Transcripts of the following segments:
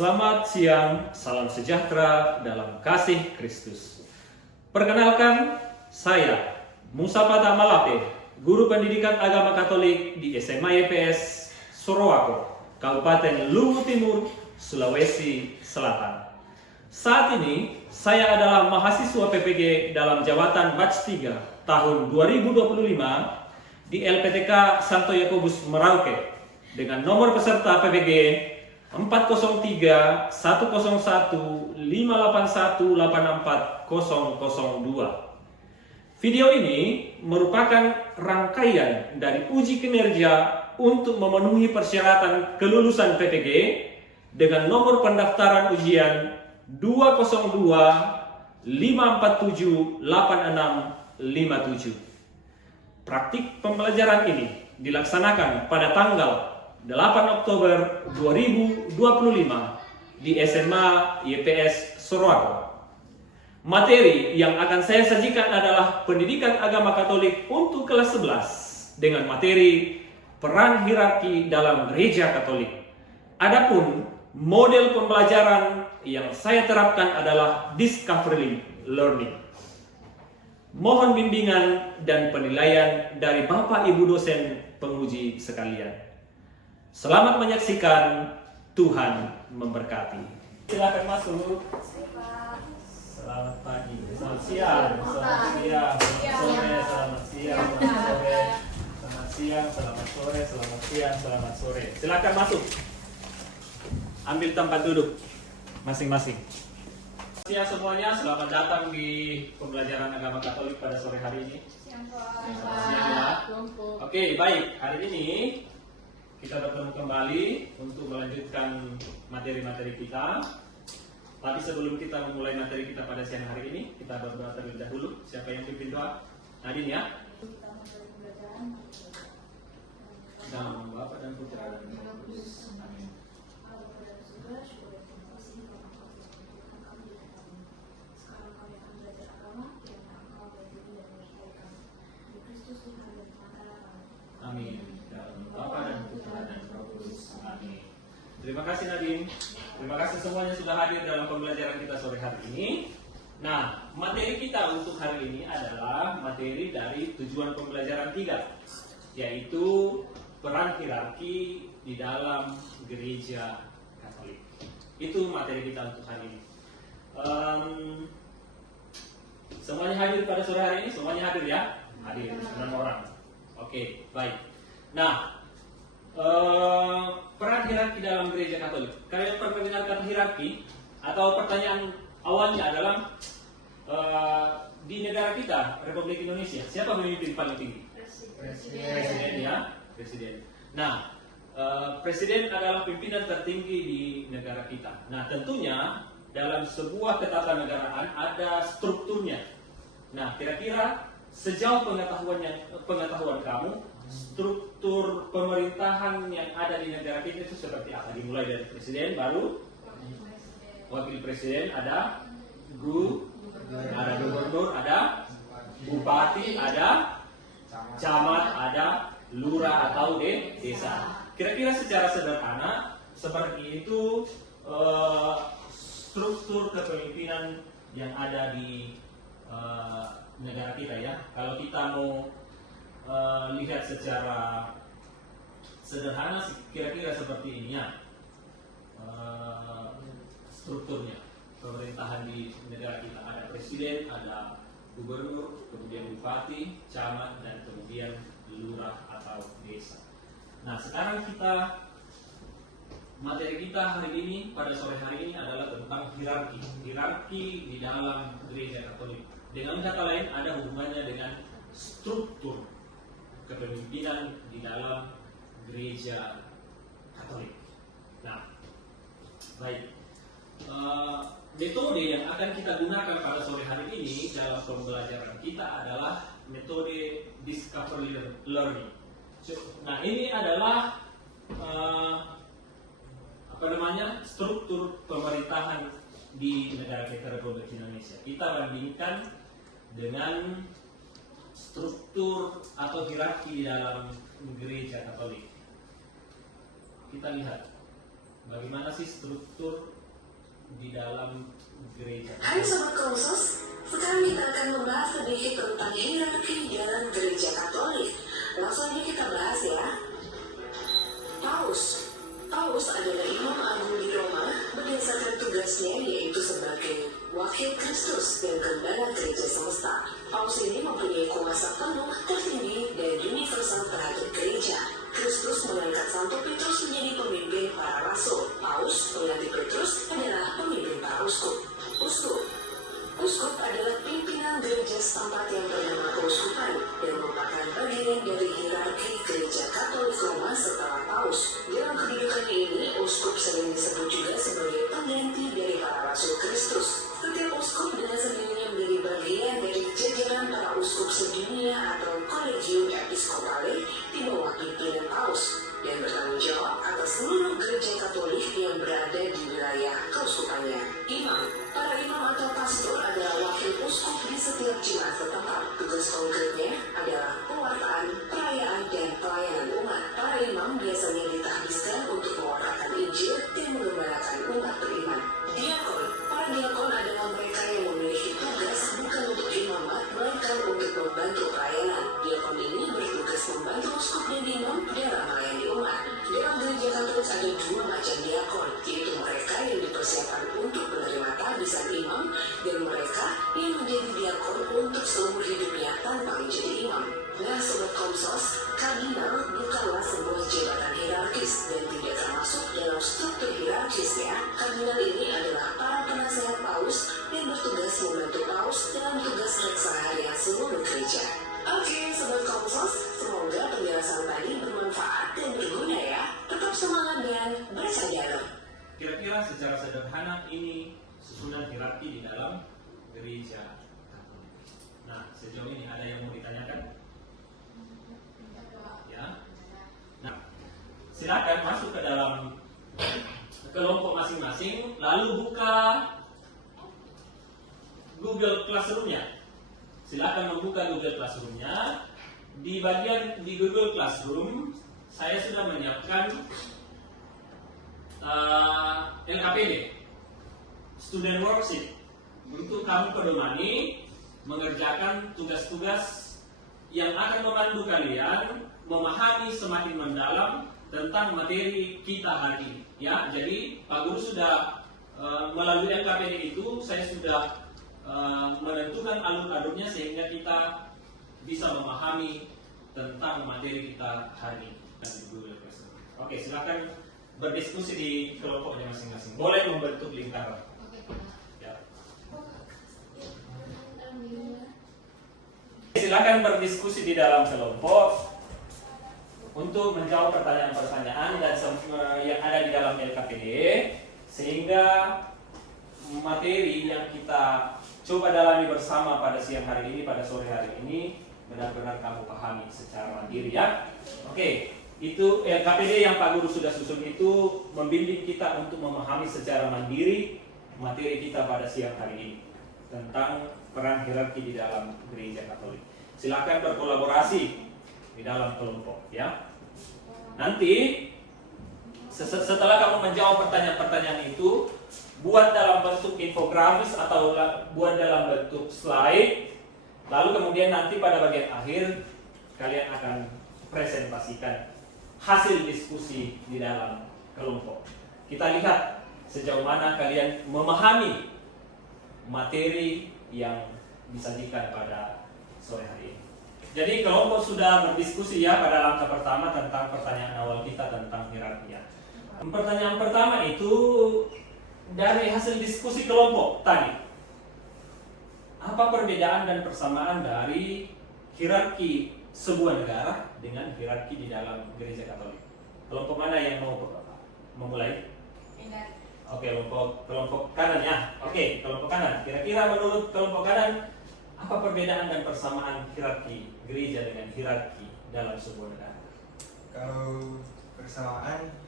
Selamat siang, salam sejahtera dalam kasih Kristus. Perkenalkan, saya Musa Pata Malape, Guru Pendidikan Agama Katolik di SMA YPS Sorowako, Kabupaten Luwu Timur, Sulawesi Selatan. Saat ini, saya adalah mahasiswa PPG dalam jabatan Batch 3 tahun 2025 di LPTK Santo Yakobus Merauke dengan nomor peserta PPG 403 101 581 84002. Video ini merupakan rangkaian dari uji kinerja untuk memenuhi persyaratan kelulusan PPG dengan nomor pendaftaran ujian 202 547 8657. Praktik pembelajaran ini dilaksanakan pada tanggal 8 Oktober 2025 di SMA YPS Sorowako. Materi yang akan saya sajikan adalah pendidikan agama Katolik untuk kelas 11 dengan materi peran hierarki dalam gereja Katolik. Adapun model pembelajaran yang saya terapkan adalah discovery learning. Mohon bimbingan dan penilaian dari Bapak Ibu dosen penguji sekalian. Selamat menyaksikan, Tuhan memberkati. Silakan masuk. Selamat pagi, selamat siang, selamat siang, selamat siang, selamat siang, selamat sore, selamat siang, selamat sore. Silakan masuk. Ambil tempat duduk masing-masing. Siang semuanya, selamat datang di pembelajaran agama Katolik pada sore hari ini. Siang. Oke, baik. Hari ini kita bertemu kembali untuk melanjutkan materi-materi kita. Tapi sebelum kita memulai materi kita pada siang hari ini, kita berdoa terlebih dahulu. Siapa yang pimpin doa? Nadine ya. Dalam nama Bapa dan Putra dan Roh Kudus. Amin. Amin. Dalam Bapa dan Putra dan Roh Kudus. Amin. Terima kasih Nadine. Terima kasih semuanya sudah hadir dalam pembelajaran kita sore hari ini. Nah, materi kita untuk hari ini adalah materi dari tujuan pembelajaran 3, yaitu peran hierarki di dalam gereja Katolik. Itu materi kita untuk hari ini. Semuanya hadir pada sore hari ini? Semuanya hadir ya? Hadir, 9 orang. Oke, baik. Nah, peran hierarki dalam gereja Katolik. Kalian pernah mendengar kata hierarki? Atau pertanyaan awalnya adalah di negara kita, Republik Indonesia, siapa pemimpin paling tinggi? Presiden ya, presiden. Nah, presiden adalah pimpinan tertinggi di negara kita. Nah, tentunya dalam sebuah ketatanegaraan ada strukturnya. Nah, kira-kira sejauh pengetahuan kamu, struktur pemerintahan yang ada di negara kita itu seperti apa? Dimulai dari presiden, baru wakil presiden, ada gubernur, ada bupati, ada camat, ada lurah atau desa. Kira-kira secara sederhana seperti itu struktur kepemimpinan yang ada di negara kita ya. Kalau kita mau lihat secara sederhana kira-kira seperti ini ya strukturnya pemerintahan di negara kita. Ada presiden, ada gubernur, kemudian bupati, camat, dan kemudian lurah atau desa. Nah, sekarang materi kita hari ini pada sore hari ini adalah tentang hierarki di dalam gereja Katolik. Dengan kata lain, ada hubungannya dengan struktur kepemimpinan di dalam gereja Katolik. Nah, baik. Metode yang akan kita gunakan pada sore hari ini dalam pembelajaran kita adalah metode discovery learning. Nah, ini adalah struktur pemerintahan di negara kita Republik Indonesia. Kita bandingkan dengan struktur atau hierarki di dalam gereja Katolik. Kita lihat bagaimana sih struktur di dalam gereja. Hai Sobat Komsos, sekarang kita akan membahas sedikit tentang hierarki dalam gereja Katolik. Langsung aja kita bahas ya. Paus adalah imam agung di Roma berdasarkan tugasnya yaitu sebagai wakil Kristus dan gembala gereja semesta. Paus ini mempunyai kuasa penuh, tertinggi, dan universal terhadap gereja. Kristus mengangkat Santo Petrus menjadi pemimpin para rasul. Paus mengganti Petrus adalah pemimpin para uskup. Uskup adalah pimpinan gereja setempat yang bernama keuskupan dan merupakan bagian dari hierarki gereja Katolik Roma setelah Paus. Dalam kedudukan ini, uskup sering disebut juga sebagai pengganti dari para rasul Kristus. Setiap uskup dengan sendirinya menjadi bagian dari jajaran para uskup sedunia atau Collegium Episcopale di bawah pimpinan Paus dan bertanggung jawab atas seluruh gereja Katolik yang berada di wilayah keuskupannya. Para imam atau pastor adalah wakil uskup di setiap jemaat setempat. Tugas konkretnya adalah pewartaan, perayaan, dan pelayanan umat. Para imam biasanya ditahbiskan untuk mewartakan Injil dan mengembalakan umat beriman. Para diakon adalah mereka yang memiliki tugas bukan untuk imamat, melainkan untuk membantu pelayanan. Diakon ini bertugas membantu uskup dan imam dalam melayani umat. Dalam gereja Katolik ada dua macam diakon, yaitu mereka yang dipersiapkan untuk menerima tahbisan imam dan mereka yang menjadi diakon untuk seumur hidupnya tanpa menjadi imam. Nah, Sobat Komsos, kardinal bukanlah sebuah jabatan hierarkis dan tidak termasuk dalam struktur hierarkis ya. Kardinal ini adalah para penasehat Paus dan bertugas membantu Paus dalam tugas reksa harian seluruh gereja. Oke, Sobat Komsos, semoga penjelasan tadi bermanfaat dan berguna ya. Tetap semangat dan bersaudara. Kira-kira secara sederhana ini susunan hierarki di dalam gereja Katolik. Nah, sejauh ini ada yang mau ditanyakan? Ya. Nah, silakan masuk ke dalam kelompok masing-masing, lalu buka Google Classroom-nya. Silakan membuka Google Classroom-nya. Di bagian di Google Classroom, saya sudah menyiapkan LKPD, Student Worksheet, untuk kamu pedomani mengerjakan tugas-tugas yang akan membantu kalian memahami semakin mendalam tentang materi kita hari ini. Ya, jadi Pak Guru sudah melalui LKPD itu saya sudah menentukan alur-alurnya sehingga kita bisa memahami tentang materi kita hari ini. Oke, silakan berdiskusi di kelompoknya masing-masing. Boleh membentuk lingkaran. Ya. Silakan berdiskusi di dalam kelompok untuk menjawab pertanyaan-pertanyaan dan yang ada di dalam LKPD sehingga materi yang kita coba dalami bersama pada siang hari ini, pada sore hari ini benar-benar kamu pahami secara mandiri ya. Oke, itu LKPD yang Pak Guru sudah susun itu membimbing kita untuk memahami secara mandiri materi kita pada siang hari ini tentang peran hierarki di dalam gereja Katolik. Silakan berkolaborasi di dalam kelompok ya. Nanti setelah kamu menjawab pertanyaan-pertanyaan itu, buat dalam bentuk infografis atau buat dalam bentuk slide, lalu kemudian nanti pada bagian akhir kalian akan presentasikan hasil diskusi di dalam kelompok. Kita lihat sejauh mana kalian memahami materi yang disajikan pada sore hari ini. Jadi kelompok sudah berdiskusi ya pada langkah pertama tentang pertanyaan awal kita tentang hierarki. Pertanyaan pertama itu dari hasil diskusi kelompok tadi. Apa perbedaan dan persamaan dari hierarki sebuah negara dengan hierarki di dalam gereja Katolik? Kelompok mana yang mau memulai? Ingat. Oke, kelompok kanan ya. Oke, kelompok kanan. Kira-kira menurut kelompok kanan apa perbedaan dan persamaan hierarki gereja dengan hierarki dalam sebuah negara? Kalau persamaan,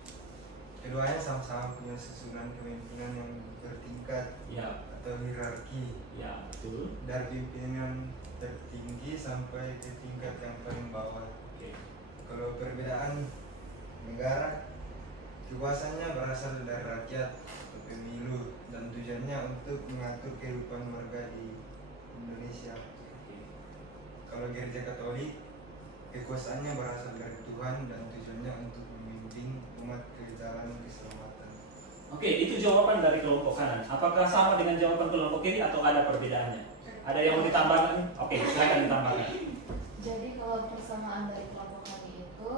keduanya sama-sama punya susunan kepemimpinan yang bertingkat Ya, atau hierarki, ya betul. dari pimpinan tertinggi sampai ke tingkat yang paling bawah. Oke, Kalau perbedaan negara, kekuasaannya berasal dari rakyat atau pemilu dan tujuannya untuk mengatur kehidupan warga di Indonesia. oke. Kalau gereja Katolik, kekuasaannya berasal dari Tuhan dan tujuannya untuk membimbing umat ke jalan keselamatan. Oke, itu jawaban dari kelompok kanan. Apakah sama dengan jawaban kelompok kiri atau ada perbedaannya? Ada yang mau ditambahkan? Oke, silakan ditambahkan. Jadi kalau persamaan dari kelompok kami itu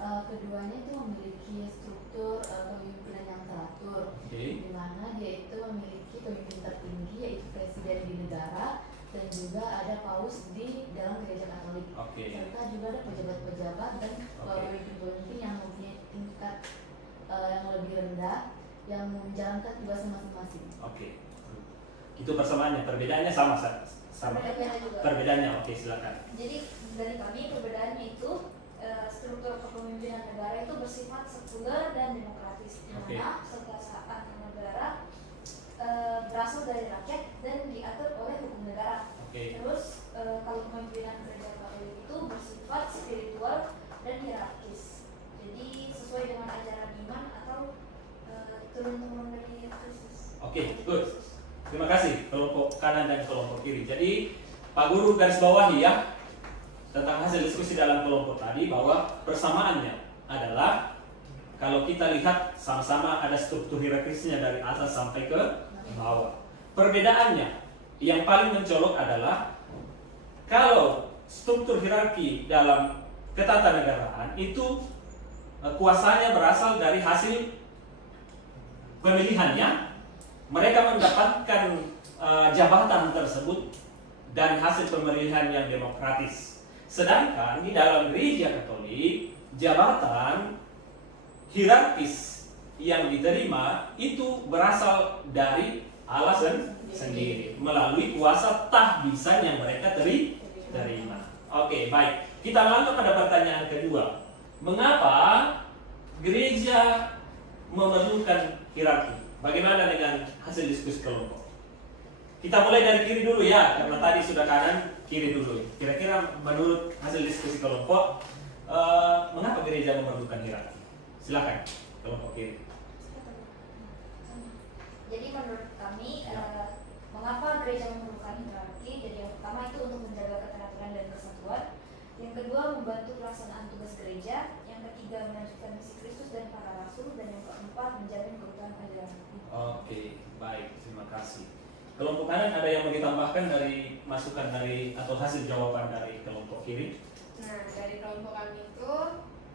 keduanya itu memiliki struktur kepemimpinan yang teratur, Oke. di mana dia itu memiliki pemimpin tertinggi yaitu presiden di negara dan juga ada paus di dalam gereja Katolik. Oke. Serta juga ada pejabat-pejabat dan Oke. pemimpin-pemimpin yang mempunyai tingkat yang lebih rendah yang menjalankan tugas masing-masing. Oke. Itu persamaannya, perbedaannya sama. Perbedaannya juga. Perbedaannya, oke silakan. Jadi dari kami perbedaannya itu struktur kepemimpinan negara itu bersifat sekuler dan demokratis, di Oke. mana kekuasaan negara berasal dari rakyat dan diatur oleh hukum negara. Oke. Terus kalau kepemimpinan gereja Katolik itu bersifat spiritual dan hierarkis. Jadi sesuai dengan ajaran iman atau turun-temurun dari Kristus. Oke, good. Terima kasih kelompok kanan dan kelompok kiri. Jadi Pak Guru garis bawahi ya tentang hasil diskusi dalam kelompok tadi bahwa persamaannya adalah kalau kita lihat sama-sama ada struktur hierarkisnya dari atas sampai ke bawah. Perbedaannya yang paling mencolok adalah kalau struktur hierarki dalam ketatanegaraan itu kuasanya berasal dari hasil pemilihannya. Mereka mendapatkan jabatan tersebut dari hasil pemilihan yang demokratis. Sedangkan di dalam gereja Katolik, jabatan hierarkis yang diterima itu berasal dari Allah sendiri melalui kuasa tahbisan yang mereka terima. Oke, baik. Kita lanjut pada pertanyaan kedua. Mengapa gereja memerlukan hierarki? Bagaimana dengan hasil diskusi kelompok? Kita mulai dari kiri dulu ya, karena tadi sudah kanan, kiri dulu. Kira-kira menurut hasil diskusi kelompok, mengapa gereja memerlukan hierarki? Silakan, kelompok kiri. Jadi menurut kami mengapa gereja memerlukan hierarki? Jadi yang pertama itu untuk menjaga keteraturan dan kesatuan. Yang kedua membantu pelaksanaan tugas gereja. Yang ketiga melanjutkan misi Kristus dan para rasul. Dan yang keempat menjamin keutuhan ajaran. Oke, baik, terima kasih. Kelompok kanan ada yang mau ditambahkan dari masukan dari atau hasil jawaban dari kelompok kiri? Nah, dari kelompok kami itu,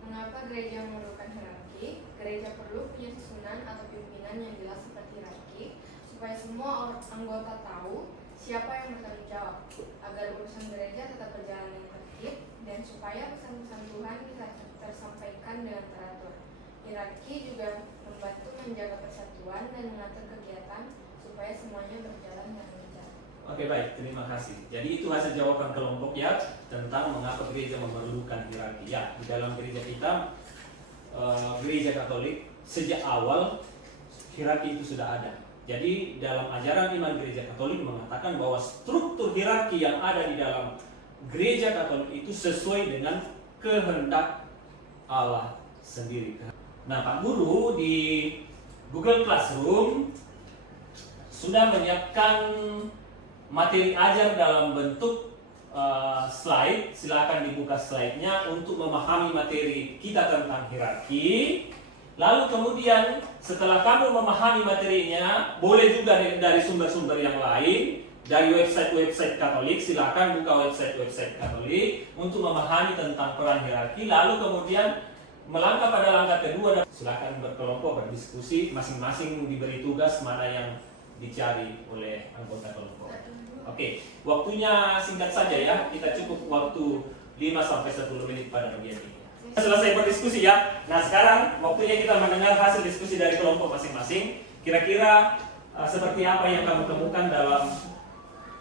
mengapa gereja memerlukan hierarki? Gereja perlu punya susunan atau pimpinan yang jelas seperti hierarki, supaya semua anggota tahu siapa yang bertanggung jawab, agar urusan gereja tetap berjalan dengan tertib, dan supaya pesan-pesan Tuhan bisa tersampaikan dengan teratur. Hierarki juga membantu menjaga persatuan dan mengatur kegiatan, supaya semuanya berjalan dengan lancar. Oke, baik, terima kasih. Jadi itu hasil jawaban kelompok ya tentang mengapa gereja memerlukan hierarki. Ya, di dalam gereja kita, gereja Katolik sejak awal hierarki itu sudah ada. Jadi dalam ajaran iman gereja Katolik mengatakan bahwa struktur hierarki yang ada di dalam gereja Katolik itu sesuai dengan kehendak Allah sendiri. Nah, Pak Guru di Google Classroom sudah menyiapkan materi ajar dalam bentuk slide. Silakan dibuka slide-nya untuk memahami materi kita tentang hierarki. Lalu kemudian setelah kamu memahami materinya, boleh juga dari sumber-sumber yang lain, dari website-website Katolik. Silakan buka website-website Katolik untuk memahami tentang peran hierarki. Lalu kemudian melangkah pada langkah kedua, silakan berkelompok berdiskusi, masing-masing diberi tugas mana yang dicari oleh anggota kelompok. Oke, waktunya singkat saja ya, kita cukup waktu 5-10 menit pada bagian ini. Selesai berdiskusi ya. Nah sekarang waktunya kita mendengar hasil diskusi dari kelompok masing-masing. Kira-kira seperti apa yang kamu temukan dalam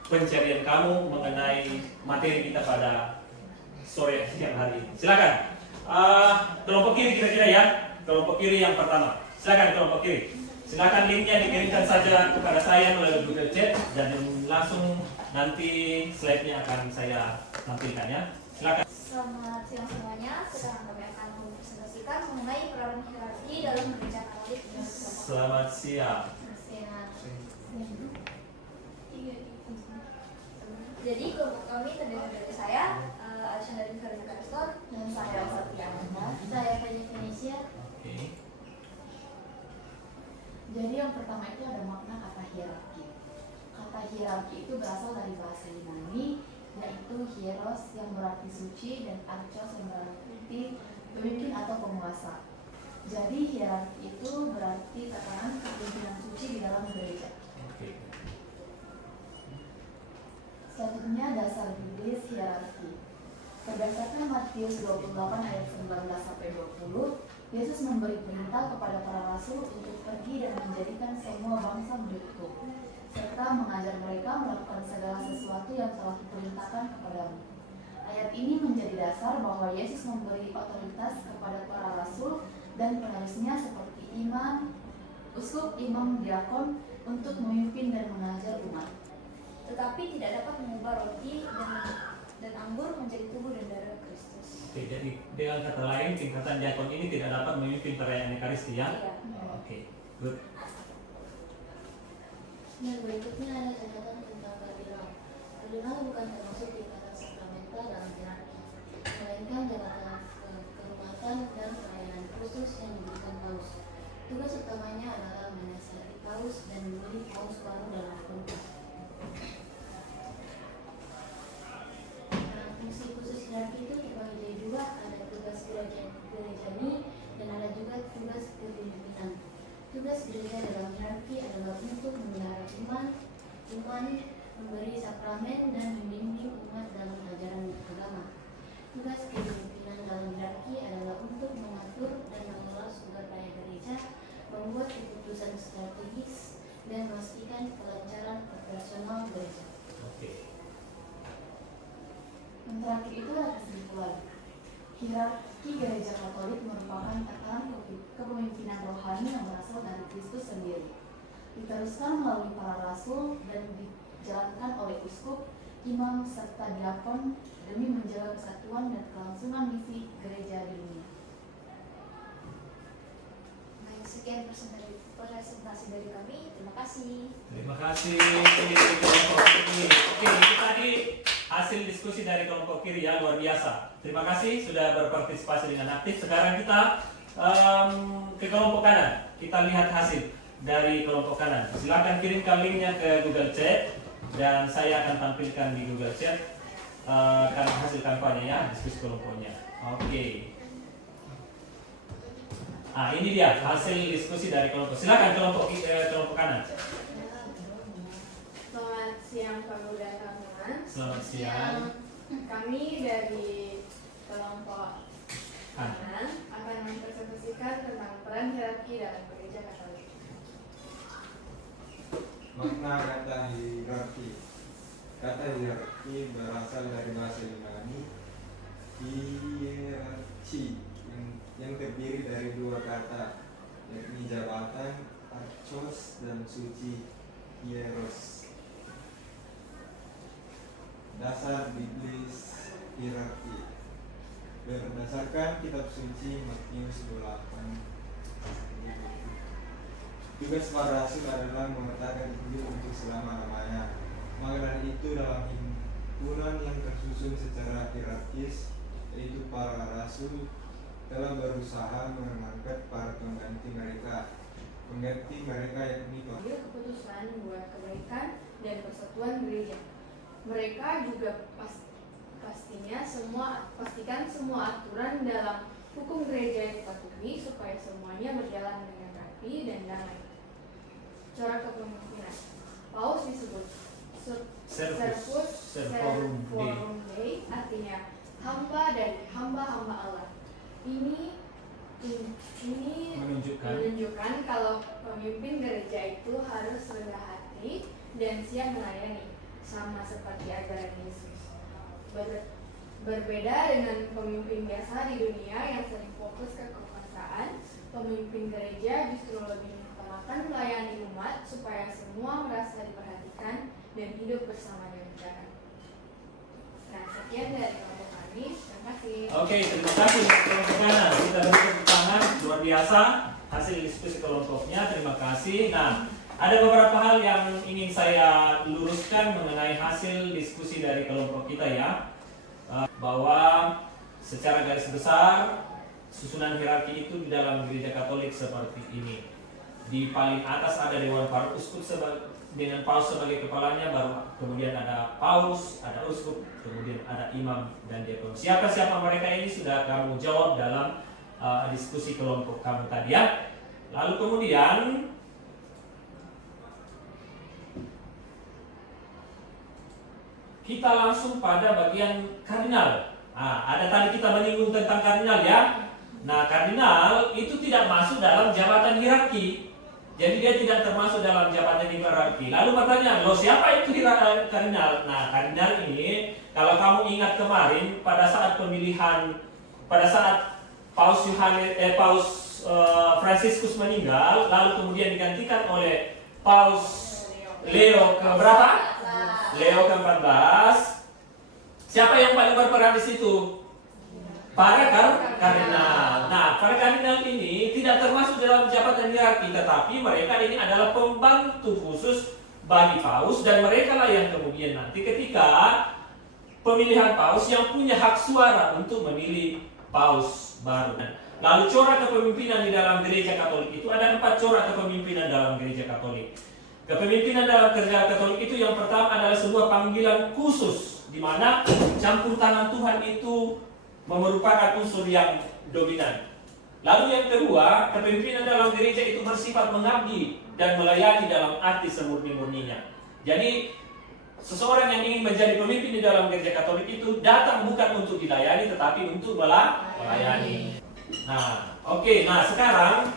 pencarian kamu mengenai materi kita pada sore siang hari ini. Silakan. Kelompok kiri kira-kira ya. Kelompok kiri yang pertama. Silakan kelompok kiri. Silakan linknya dikirimkan saja kepada saya melalui Google Chat dan langsung nanti slide-nya akan saya tampilkan ya. Silakan. Selamat siang semuanya. Sekarang kami akan mempresentasikan mengenai peranan hierarki dalam gereja Katolik dan kelompok. Selamat siang. Jadi kelompok kami terdiri dari saya, Alexander Karina Karistor, dan saya Satya Amanda. Saya Fanya Venesia. Oke. Jadi yang pertama itu ada makna kata hierarki. Kata hierarki itu berasal dari bahasa Yunani, yaitu hieros yang berarti suci dan archos yang berarti pemimpin atau penguasa. Jadi hierarki itu berarti tatanan kepemimpinan suci di dalam gereja. Oke. Selanjutnya dasar biblis hierarki. Berdasarkan Matius 28 ayat 19-20, Yesus memberi perintah kepada para rasul untuk pergi dan menjadikan semua bangsa murid hukum, serta mengajar mereka melakukan segala sesuatu yang telah diperintahkan kepadamu. Ayat ini menjadi dasar bahwa Yesus memberi otoritas kepada para rasul dan penerusnya seperti imam, uskup, imam, diakon untuk memimpin dan mengajar umat. Tetapi tidak dapat mengubah roti dan anggur menjadi tubuh dan darah Kristus. Oke, jadi dengan kata lain tingkatan diakon ini tidak dapat memimpin perayaan Ekaristi ya? Iya. Oke, good. Dan berikutnya ada catatan tentang kardinal. Kardinal bukan termasuk tingkatan sakramental dalam hierarki, melainkan jabatan kehormatan dan pelayanan khusus yang diberikan paus. Tugas utamanya adalah menasihati paus dan memilih paus baru dalam kontak. Fungsi khusus hierarki itu terbagi jadi dua, ada tugas gerejani dan ada juga tugas kepemimpinan. Tugas gereja dalam hierarki adalah untuk memelihara iman, memberi sakramen dan membimbing umat dalam ajaran agama. Tugas kepemimpinan dalam hierarki adalah untuk mengatur dan mengelola sumber daya gereja, membuat keputusan strategis dan memastikan kelancaran operasional gereja. Oke. Yang terakhir itu adalah kesimpulan. Hierarki gereja Katolik merupakan tatanan kepemimpinan rohani yang berasal dari Kristus sendiri. Diteruskan melalui para rasul dan dijalankan oleh uskup, imam, serta diakon demi menjaga kesatuan dan kelangsungan misi gereja di dunia. Baik, sekian presentasi dari kami. Terima kasih. Terima kasih kelompok kiri. Oke, itu tadi hasil diskusi dari kelompok kiri ya, luar biasa. Terima kasih sudah berpartisipasi dengan aktif. Sekarang kita ke kelompok kanan. Kita lihat hasil dari kelompok kanan. Silakan kirimkan linknya ke Google Chat dan saya akan tampilkan di Google Chat karena hasil kampanye ya, diskusi kelompoknya. Oke. Nah, ini dia hasil diskusi dari kelompok. Silakan kelompok kanan. Selamat siang pemuda teman-teman. Selamat siang. Kami dari kelompok kanan akan mempresentasikan tentang peran hierarki dalam gereja Katolik. Makna kata hierarki. Kata hierarki berasal dari bahasa Yunani hierarchi yang terdiri dari dua kata, yakni jabatan archos dan suci hieros. Dasar biblis hierarki berdasarkan kitab suci Matius 28. Tugas para rasul adalah mengatakan Injil untuk selama-lamanya. Makna itu dalam himpunan yang tersusun secara hierarkis, yaitu para rasul telah berusaha mengangkat para pengganti mereka yakni Ambil keputusan buat kebaikan dan persatuan gereja. Mereka juga pastikan semua aturan dalam hukum gereja dipatuhi supaya semuanya berjalan dengan rapi dan damai. Cara kepemimpinan Paus disebut Servorum Dei. Dei, artinya hamba dari hamba-hamba Allah. Ini menunjukkan kalau pemimpin gereja itu harus rendah hati dan siap melayani, sama seperti ajaran Yesus. Berbeda dengan pemimpin biasa di dunia yang sering fokus ke kekuasaan, pemimpin gereja justru lebih mengutamakan melayani umat supaya semua merasa diperhatikan dan hidup bersama dengan negara. Nah, sekian dari kelompok kami. Terima kasih. Oke, terima kasih kelompok kanan. Kita beri tepuk tangan, luar biasa hasil diskusi kelompoknya. Terima kasih. Nah, ada beberapa hal yang ingin saya luruskan mengenai hasil diskusi dari kelompok kita ya. Bahwa secara garis besar susunan hierarki itu di dalam gereja Katolik seperti ini. Di paling atas ada Dewan Para Uskup dengan Paus sebagai kepalanya, baru kemudian ada Paus, ada Uskup, kemudian ada Imam dan Diakon. Siapa-siapa mereka ini sudah kamu jawab dalam diskusi kelompok kamu tadi ya. Lalu kemudian kita langsung pada bagian kardinal. Ada tadi kita menyinggung tentang kardinal ya. Nah, kardinal itu tidak masuk dalam jabatan hierarki. Jadi dia tidak termasuk dalam jabatan hierarki. Lalu pertanyaan, siapa itu kardinal? Nah, kardinal ini kalau kamu ingat kemarin pada saat pemilihan, pada saat Paus Fransiskus meninggal, lalu kemudian digantikan oleh Paus Leo ke berapa? Leo ke-14. Siapa yang paling berperan di situ? Para kardinal. Nah, para kardinal ini tidak termasuk dalam jabatan hierarki, tetapi mereka ini adalah pembantu khusus bagi Paus, dan mereka lah yang kemudian nanti ketika pemilihan Paus yang punya hak suara untuk memilih Paus baru. Lalu corak kepemimpinan di dalam gereja Katolik itu ada 4 corak kepemimpinan dalam gereja Katolik. Kepemimpinan dalam gereja Katolik itu yang pertama adalah sebuah panggilan khusus, di mana campur tangan Tuhan itu merupakan unsur yang dominan. Lalu yang kedua, kepemimpinan dalam gereja itu bersifat mengabdi dan melayani dalam arti semurni-murninya. Jadi seseorang yang ingin menjadi pemimpin di dalam gereja Katolik itu datang bukan untuk dilayani, tetapi untuk melayani. Nah, nah sekarang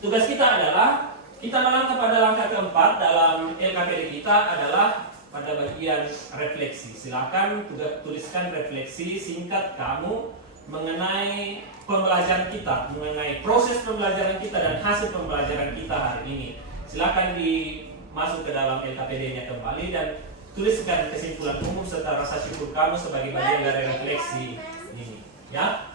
tugas kita adalah kita melangkah pada langkah keempat dalam LKPD kita adalah pada bagian refleksi. Silakan tuliskan refleksi singkat kamu mengenai pembelajaran kita, mengenai proses pembelajaran kita dan hasil pembelajaran kita hari ini. Silakan masuk ke dalam LKPD-nya kembali dan tuliskan kesimpulan umum serta rasa syukur kamu sebagai bagian dari refleksi ini. Ya,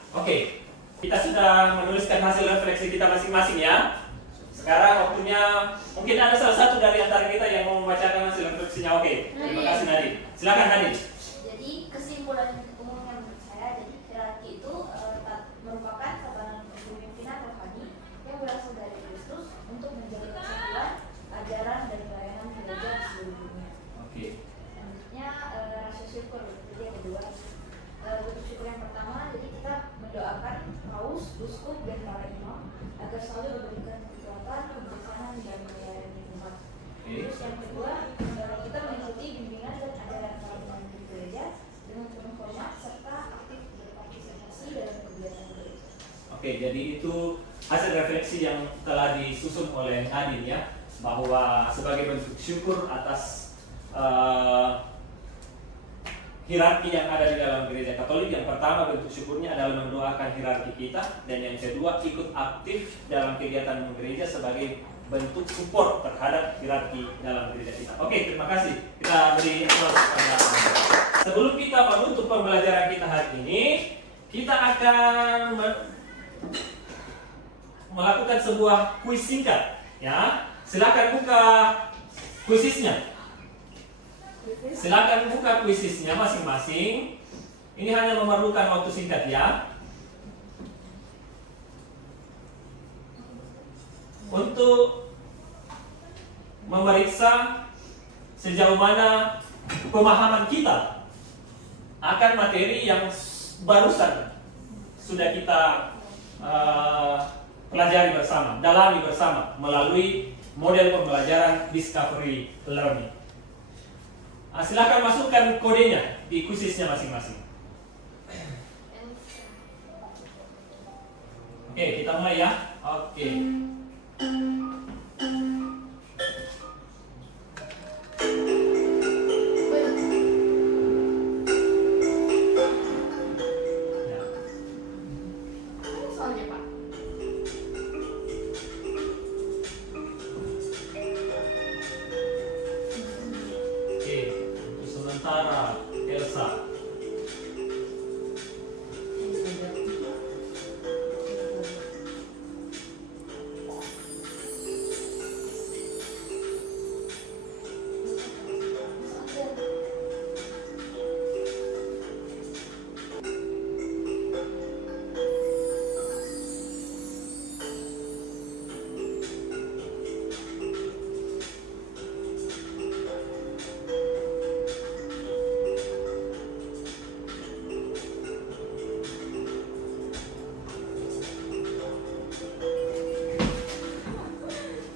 kita sudah menuliskan hasil refleksi kita masing-masing ya. Sekarang waktunya, mungkin ada salah satu dari antara kita yang mau membacakan hasil refleksinya. Terima kasih Nadine. Silakan Nadine. Jadi kesimpulan umumnya menurut saya, jadi hierarki itu merupakan tatanan kepemimpinan rohani yang berasal dari Kristus untuk menjaga kesatuan, ajaran dan pelayanan gereja di seluruh dunia. Selanjutnya rasa syukur. Jadi ada 2 bentuk syukur. Yang pertama, jadi kita mendoakan Paus, Uskup dan para imam agar selalu diberikan kebijaksanaan dan melayani umat. Terus yang kedua, kita mengikuti bimbingan dan ajaran pelayanan di gereja dengan penuh hormat serta aktif berpartisipasi dalam kegiatan gereja. Jadi itu hasil refleksi yang telah disusun oleh Nadine ya, bahwa sebagai bentuk syukur atas hierarki yang ada di dalam gereja Katolik, yang pertama bentuk syukurnya adalah mendoakan hierarki kita, dan yang kedua ikut aktif dalam kegiatan gereja sebagai bentuk support terhadap hierarki dalam gereja kita. Terima kasih. Kita beri aplaus kepada Anda. Sebelum kita menutup pembelajaran kita hari ini, kita akan melakukan sebuah kuis singkat ya. Silakan buka kuisisnya. Silakan buka kuisisnya masing-masing. Ini hanya memerlukan waktu singkat ya. Untuk memeriksa sejauh mana pemahaman kita akan materi yang barusan sudah kita pelajari bersama, dalami bersama melalui model pembelajaran discovery learning. Silakan masukkan kodenya di kuisisnya masing-masing. Oke, kita mulai ya. Oke. Ya. Soalnya Pak. Oke, untuk sementara Elsa.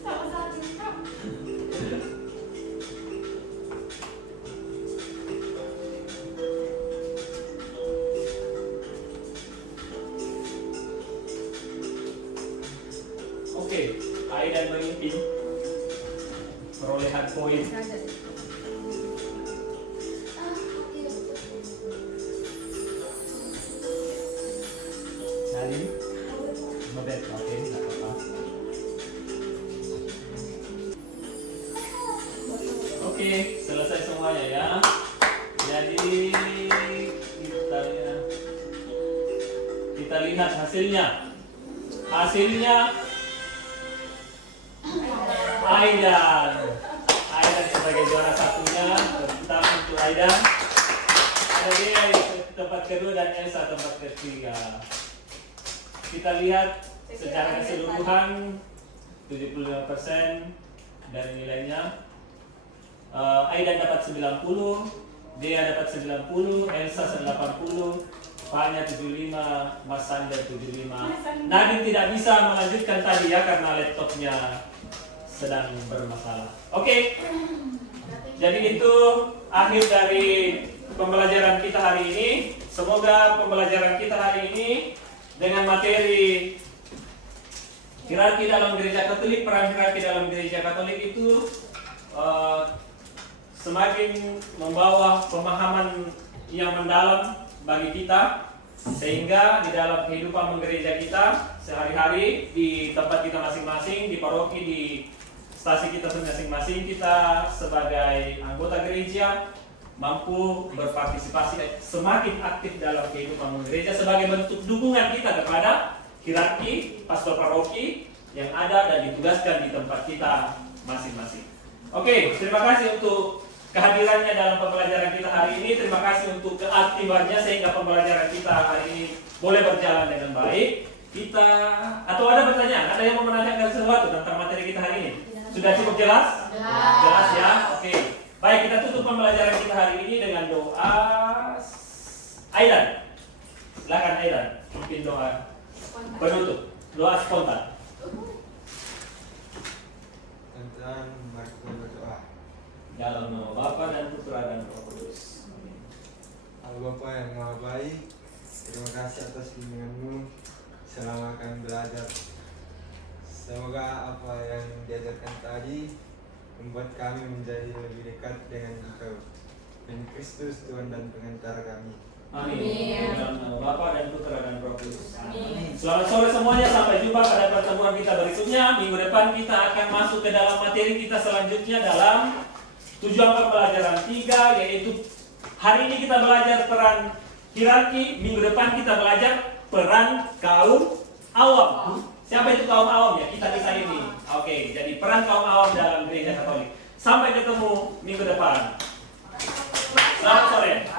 Sama saat ini Kak. Oke, Aidan memimpin perolehan poin. Nadine, Mabet, oke, nggak apa-apa. Oke, selesai semuanya ya. Jadi kita lihat hasilnya. Hasilnya Aidan. Aidan sebagai juara satunya. Kita untuk Aidan. Ada dia di tempat kedua dan Elsa tempat ketiga. Kita lihat secara keseluruhan 75% dari nilainya. Aidan dapat 90, Dea dapat 90, Elsa 80, Fanya 75, Mas Sander 75. Nadine tidak bisa melanjutkan tadi ya karena laptopnya sedang bermasalah. Oke. Jadi itu akhir dari pembelajaran kita hari ini. Semoga pembelajaran kita hari ini dengan materi hierarki dalam gereja Katolik, peran hierarki dalam gereja Katolik itu semakin membawa pemahaman yang mendalam bagi kita, sehingga di dalam kehidupan gereja kita sehari-hari di tempat kita masing-masing, di paroki, di stasi kita masing-masing, kita sebagai anggota gereja mampu berpartisipasi semakin aktif dalam kehidupan gereja sebagai bentuk dukungan kita kepada hierarki pastor paroki yang ada dan ditugaskan di tempat kita masing-masing. Oke, terima kasih untuk kehadirannya dalam pembelajaran kita hari ini. Terima kasih untuk keaktifannya sehingga pembelajaran kita hari ini boleh berjalan dengan baik. Kita atau ada pertanyaan? Ada yang mau menanyakan sesuatu tentang materi kita hari ini? Sudah cukup jelas? Jelas ya. Oke. Baik, kita tutup pembelajaran kita hari ini dengan doa. Aidan, silakan Aidan, pimpin doa penutup, doa spontan. Tentang mari kita berdoa. Dalam nama Bapa dan Putra dan Roh Kudus. Allah Bapa yang Maha Baik, terima kasih atas bimbingan-Mu selama kami belajar. Semoga apa yang diajarkan tadi membuat kami menjadi lebih dekat dengan Engkau, dengan Kristus Tuhan dan pengantara kami. Amin. Dalam nama Bapa dan Putra dan Roh Kudus. Amin. Selamat sore semuanya, sampai jumpa pada pertemuan kita berikutnya. Minggu depan kita akan masuk ke dalam materi kita selanjutnya dalam tujuan pembelajaran 3, yaitu hari ini kita belajar peran hierarki, minggu depan kita belajar peran kaum awam. Siapa itu kaum awam ya? Kita ini. Oke, jadi peran kaum awam dalam gereja Katolik. Sampai ketemu minggu depan. Selamat sore.